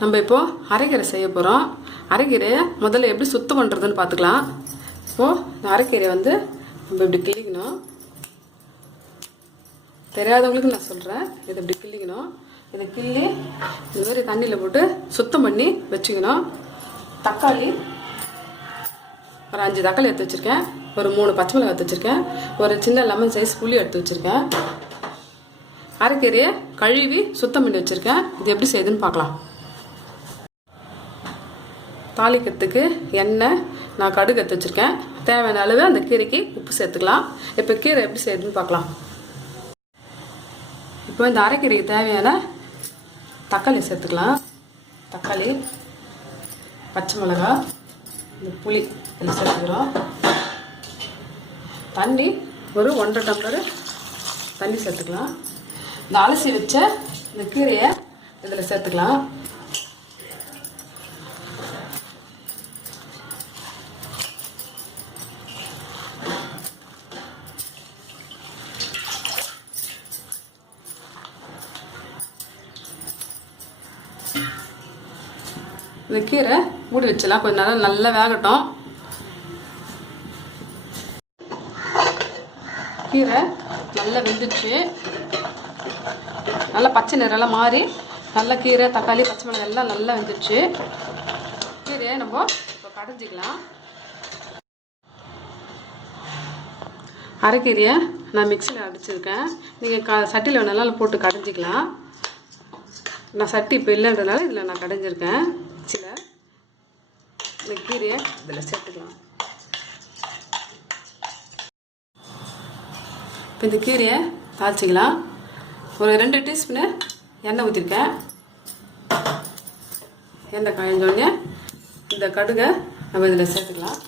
நம்ம இப்போது அரைக்கீரை செய்ய போகிறோம். அரைக்கீரையை முதல்ல எப்படி சுத்தம் பண்ணுறதுன்னு பார்த்துக்கலாம். இப்போது இந்த அரைக்கீரையை வந்து நம்ம இப்படி கிள்ளிக்கணும். தெரியாதவங்களுக்கு நான் சொல்கிறேன், இதை இப்படி கிள்ளிக்கணும். இதை கிள்ளி இது மாதிரி தண்ணியில் போட்டு சுத்தம் பண்ணி வச்சுக்கணும். தக்காளி ஒரு 5 தக்காளி எடுத்து வச்சுருக்கேன். ஒரு 3 பச்சை மிளகாய் எடுத்து வச்சுருக்கேன். ஒரு சின்ன லெமன் சைஸ் புளி எடுத்து வச்சுருக்கேன். அரைக்கீரையை கழுவி சுத்தம் பண்ணி வச்சுருக்கேன். இது எப்படி செய்யுதுன்னு பார்க்கலாம். தாளிக்கிறதுக்கு எண்ணெய், நான் கடுகு எடுத்து வச்சுருக்கேன். தேவையான அளவு அந்த கீரைக்கு உப்பு சேர்த்துக்கலாம். இப்போ கீரை எப்படி செய்யுதுன்னு பார்க்கலாம். இப்போ இந்த அரைக்கீரைக்கு தேவையான தக்காளி சேர்த்துக்கலாம். தக்காளி, பச்சை மிளகாய், இந்த புளி இதில் சேர்த்துக்கிறோம். தண்ணி ஒரு 1.5 டம்ளர் தண்ணி சேர்த்துக்கலாம். இந்த அலசி வச்ச இந்த கீரையை இதில் சேர்த்துக்கலாம். இந்த கீரை மூடி வச்சலாம். கொஞ்ச நேரம் நல்லா வேகட்டும். கீரை நல்லா வெந்துச்சு. நல்லா பச்சை நிறம்லாம் மாறி நல்லா கீரை, தக்காளி, பச்சை மிளகாய் எல்லாம் நல்லா வெந்துடுச்சு. கீரையை நம்ம இப்போ கடைஞ்சிக்கலாம். அரைக்கீரையை நான் மிக்சியில் அடிச்சிருக்கேன். நீங்கள் சட்டியில் வேணாலும் போட்டு கடைஞ்சிக்கலாம். நான் சட்டி இப்போ இல்லைன்றதுனால இதில் நான் கடைஞ்சிருக்கேன். மிக்சியில் இந்த கீரையை இதில் சேர்த்துக்கலாம். இப்போ இந்த கீரையை தாளிச்சிக்கலாம். ஒரு 2 டீஸ்பூனு எண்ணெய் ஊற்றிருக்கேன். எண்ணெய் காய்ஞ்சோடனே இந்த கடுகை நம்ம இதில் சேர்த்துக்கலாம்.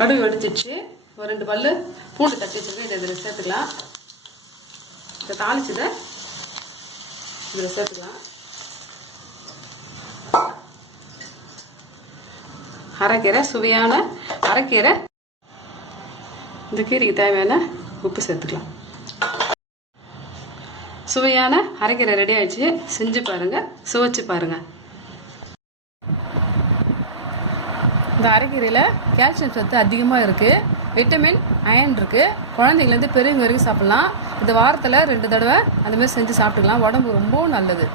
கடுகு வெடிச்சிச்சு. ஒரு 2 பல்லு பூண்டு தட்டி வச்சுருக்கேன். இதை இதில் சேர்த்துக்கலாம். இதை தாளிச்சதை இதில் சேர்த்துக்கலாம். அரைக்கீரை, சுவையான அரைக்கீரை. இந்த கீரைக்கு தேவையான உப்பு சேர்த்துக்கலாம். சுவையான அரைக்கீரை ரெடி ஆயிடுச்சு. செஞ்சு பாருங்கள், சுவைச்சு பாருங்கள். இந்த அரைக்கீரையில் கால்சியம் சத்து அதிகமாக இருக்குது. விட்டமின், அயன் இருக்குது. குழந்தைங்கலேருந்து பெரியவங்க வரைக்கும் சாப்பிட்லாம். இந்த வாரத்தில் 2 தடவை அந்தமாதிரி செஞ்சு சாப்பிட்டுக்கலாம். உடம்பு ரொம்ப நல்லது.